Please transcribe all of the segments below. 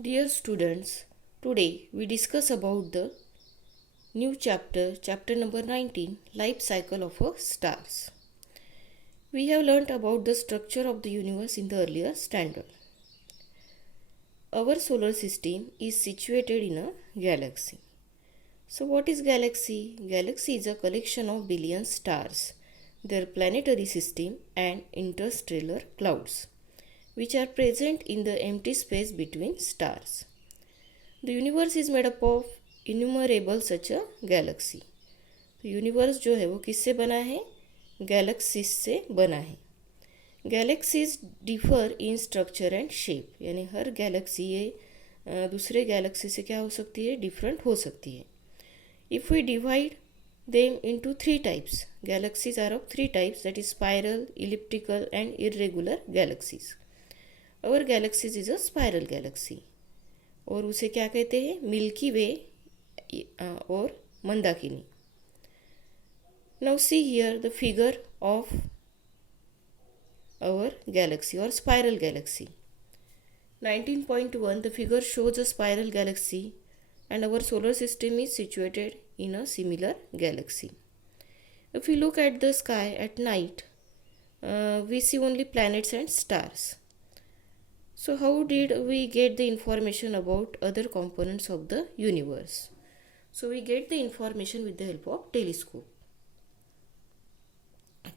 Dear students, today we discuss about the new chapter number 19, Life Cycle of a Stars. We have learnt about the structure of the universe in the earlier standard. Our solar system is situated in a galaxy. So what is galaxy? Galaxy is a collection of billion stars, their planetary system and interstellar clouds, which are present in the empty space between stars. The universe is made up of innumerable such a galaxy. तो universe जो है वो किससे बना है? Galaxies से बना है. Galaxies differ in structure and shape, यानी हर गैलेक्सी ये दूसरे गैलेक्सी से क्या हो सकती है? डिफरेंट हो सकती है. If we divide them into three types. Galaxies are of three types, that is spiral, elliptical and irregular galaxies. Our galaxy is a spiral galaxy. और उसे क्या कहते हैं? मिल्की वे और Mandakini. Now see here the figure of our galaxy or spiral galaxy. 19.1, the figure shows a spiral galaxy and our solar system is situated in a similar galaxy. If we look at the sky at night, we see only planets and stars. So how did we get the information about other components of the universe? So we get the information with the help of telescope.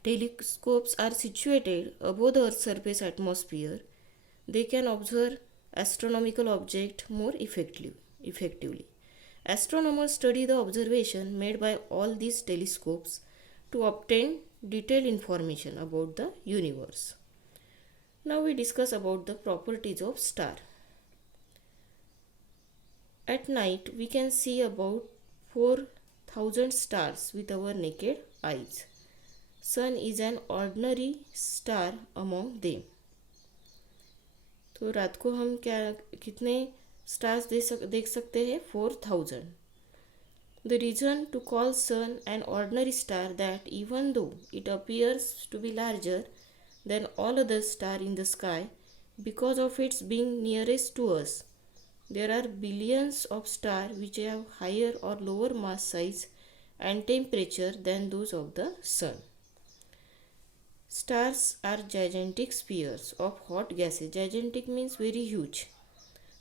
Telescopes are situated above the Earth's surface atmosphere. They can observe astronomical objects more effectively. Astronomers study the observation made by all these telescopes to obtain detailed information about the universe. Now we discuss about the properties of star. At night we can see about 4,000 stars with our naked eyes. Sun is an ordinary star among them. तो रात को हम क्या कितने stars देख सकते हैं? 4,000. The reason to call sun an ordinary star that even though it appears to be larger than all other stars in the sky, because of its being nearest to us, there are billions of stars which have higher or lower mass size and temperature than those of the sun. Stars are gigantic spheres of hot gases. Gigantic means very huge.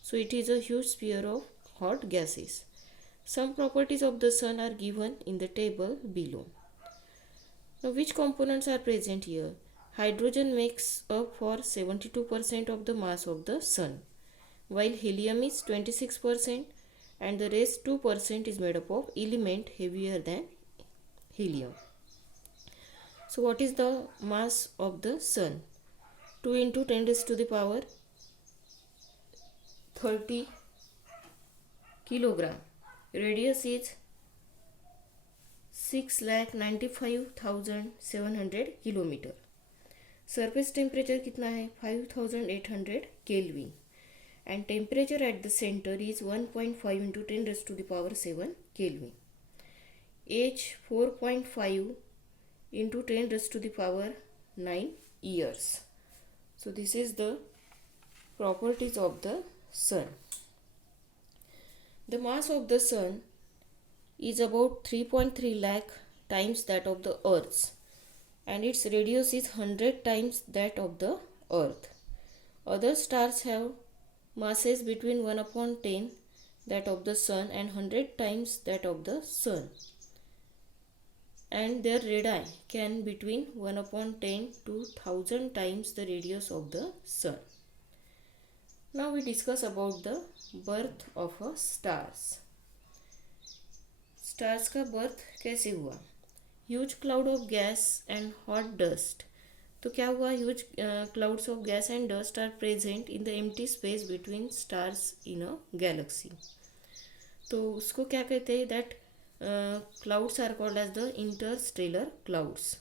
So it is a huge sphere of hot gases. Some properties of the sun are given in the table below. Now which components are present here? Hydrogen makes up for 72% of the mass of the sun, while helium is 26% and the rest 2% is made up of element heavier than helium. So what is the mass of the sun? 2 into 10 raised to the power 30 kilogram. Radius is 6,95,700 kilometer. Surface temperature कितना है? 5,800 Kelvin. And temperature at the center is 1.5 into 10 raised to the power 7 Kelvin. Age 4.5 into 10 raised to the power 9 years. So this is the properties of the sun. The mass of the sun is about 3.3 lakh times that of the earth's, and its radius is 100 times that of the earth. Other stars have masses between 1 upon 10 that of the sun and 100 times that of the sun, and their radii can between 1 upon 10 to 1000 times the radius of the sun. Now we discuss about the birth of a stars. Stars का birth कैसे हुआ? Huge cloud of gas and hot dust. तो क्या हुआ? Huge clouds of gas and dust are present in the empty space between stars in a galaxy. तो उसको क्या कहते हैं? That clouds are called as the interstellar clouds.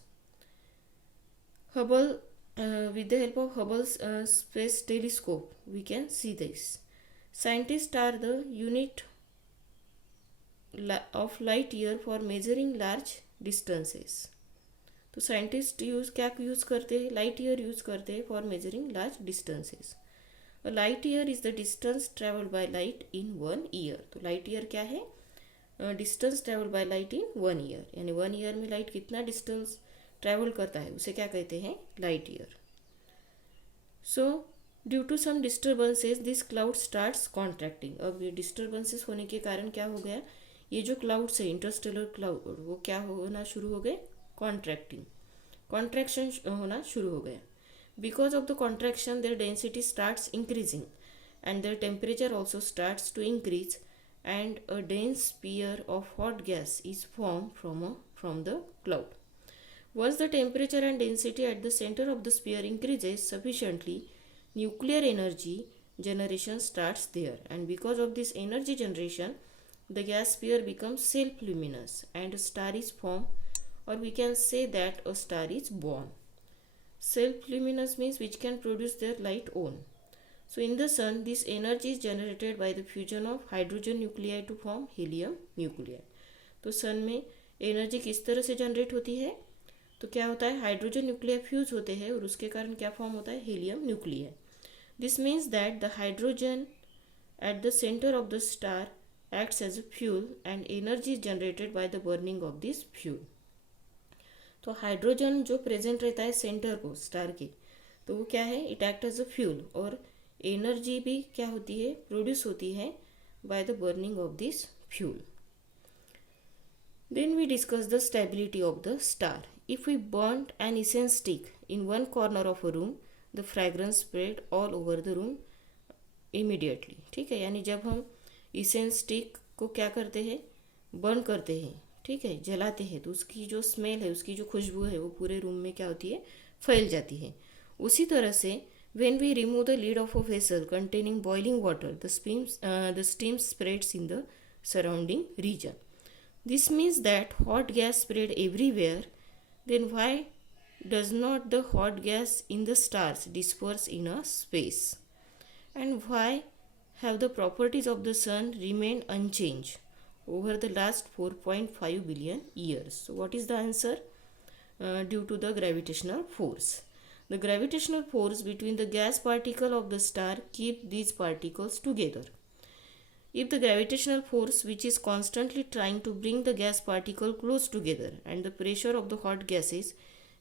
Hubble, with the help of Hubble's space telescope, we can see this. Scientists are the unit of light year for measuring large distances. तो scientist क्या use करते हैं? Light year use करते हैं for measuring large distances. Light year is the distance travelled by light in 1 year. तो light year क्या है? Distance travel by light in 1 year, यानी 1 ईयर में लाइट कितना डिस्टेंस ट्रेवल करता है उसे क्या कहते हैं? Light year. So due to some disturbances this cloud starts contracting. अब ये डिस्टर्बेंसेस होने के कारण क्या हो गया? ये जो क्लाउड्स है इंटरस्टेलर क्लाउड वो क्या होना शुरू हो गए? कॉन्ट्रैक्टिंग, कॉन्ट्रैक्शन होना शुरू हो गया। Because of the contraction their density starts increasing and their temperature also starts to increase and a dense spear of hot gas is formed from the cloud. Once the temperature and density at the center of the sphere increases sufficiently, nuclear energy generation starts there, and because of this energy generation, the gas sphere becomes self-luminous and a star is formed, or we can say that a star is born. Self-luminous means which can produce their light own. So in the sun, this energy is generated by the fusion of hydrogen nuclei to form helium nuclei. तो सन में energy किस तरह से generate होती है? तो क्या होता है? हाइड्रोजन न्यूक्लियाई फ्यूज होते हैं और उसके कारण क्या फॉर्म होता है? Helium nuclei. This means that the hydrogen at the centre of the star acts as a fuel and energy is generated by the burning of this fuel. तो hydrogen जो प्रेजेंट रहता है सेंटर को star के, तो वो क्या है? It act as a fuel, और एनर्जी भी क्या होती है? प्रोड्यूस होती है by the burning of this fuel. Then we discuss the stability of the star. If we burn an incense stick in one corner of a room, the fragrance spread all over the room immediately. ठीक है, यानी जब हम incense stick को क्या करते हैं? Burn करते हैं, ठीक है, जलाते हैं, तो उसकी जो स्मेल है, उसकी जो खुशबू है, वो पूरे रूम में क्या होती है? फैल जाती है। उसी तरह से when we remove the lid of a vessel containing boiling water, the steam spreads in the surrounding region. This means that hot gas spread everywhere. Then why does not the hot gas in the stars disperse in a space? And why have the properties of the sun remained unchanged over the last 4.5 billion years? So what is the answer? Due to the gravitational force. The gravitational force between the gas particle of the star keep these particles together. If the gravitational force which is constantly trying to bring the gas particle close together and the pressure of the hot gases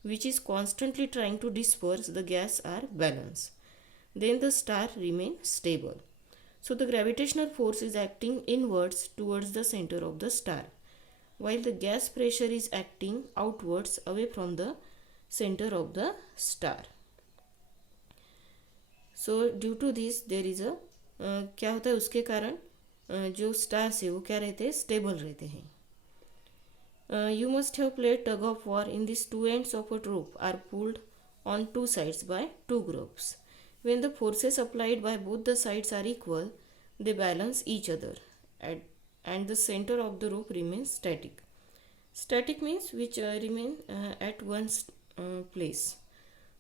which is constantly trying to disperse the gas are balanced, then the star remains stable. So the gravitational force is acting inwards towards the center of the star, while the gas pressure is acting outwards away from the center of the star. So due to this there is a क्या होता है? उसके कारण जो stars है वो क्या रहते हैं? स्टेबल रहते हैं। You must have played tug of war in this two ends of a rope are pulled on two sides by two groups. When the forces applied by both the sides are equal, they balance each other and the center of the rope remains static. Static means which remain at one place.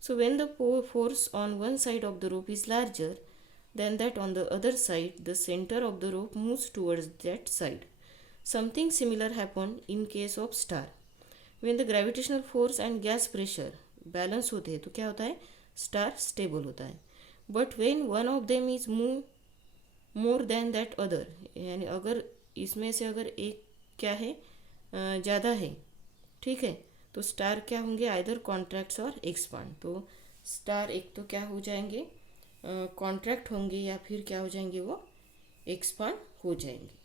So when the force on one side of the rope is larger than that on the other side, the center of the rope moves towards that side. Something similar happened in case of star. When the gravitational force and gas pressure balance होते हैं तो क्या होता है? Star stable होता है। But when one of them is move more than that other, यानी अगर इसमें से अगर एक क्या है? ज़्यादा है, ठीक है, तो स्टार क्या होंगे? आइदर कॉन्ट्रैक्ट्स और एक्सपांड। तो स्टार एक तो क्या हो जाएंगे? कॉन्ट्रैक्ट होंगे या फिर क्या हो जाएंगे? वो एक्सपांड हो जाएंगे।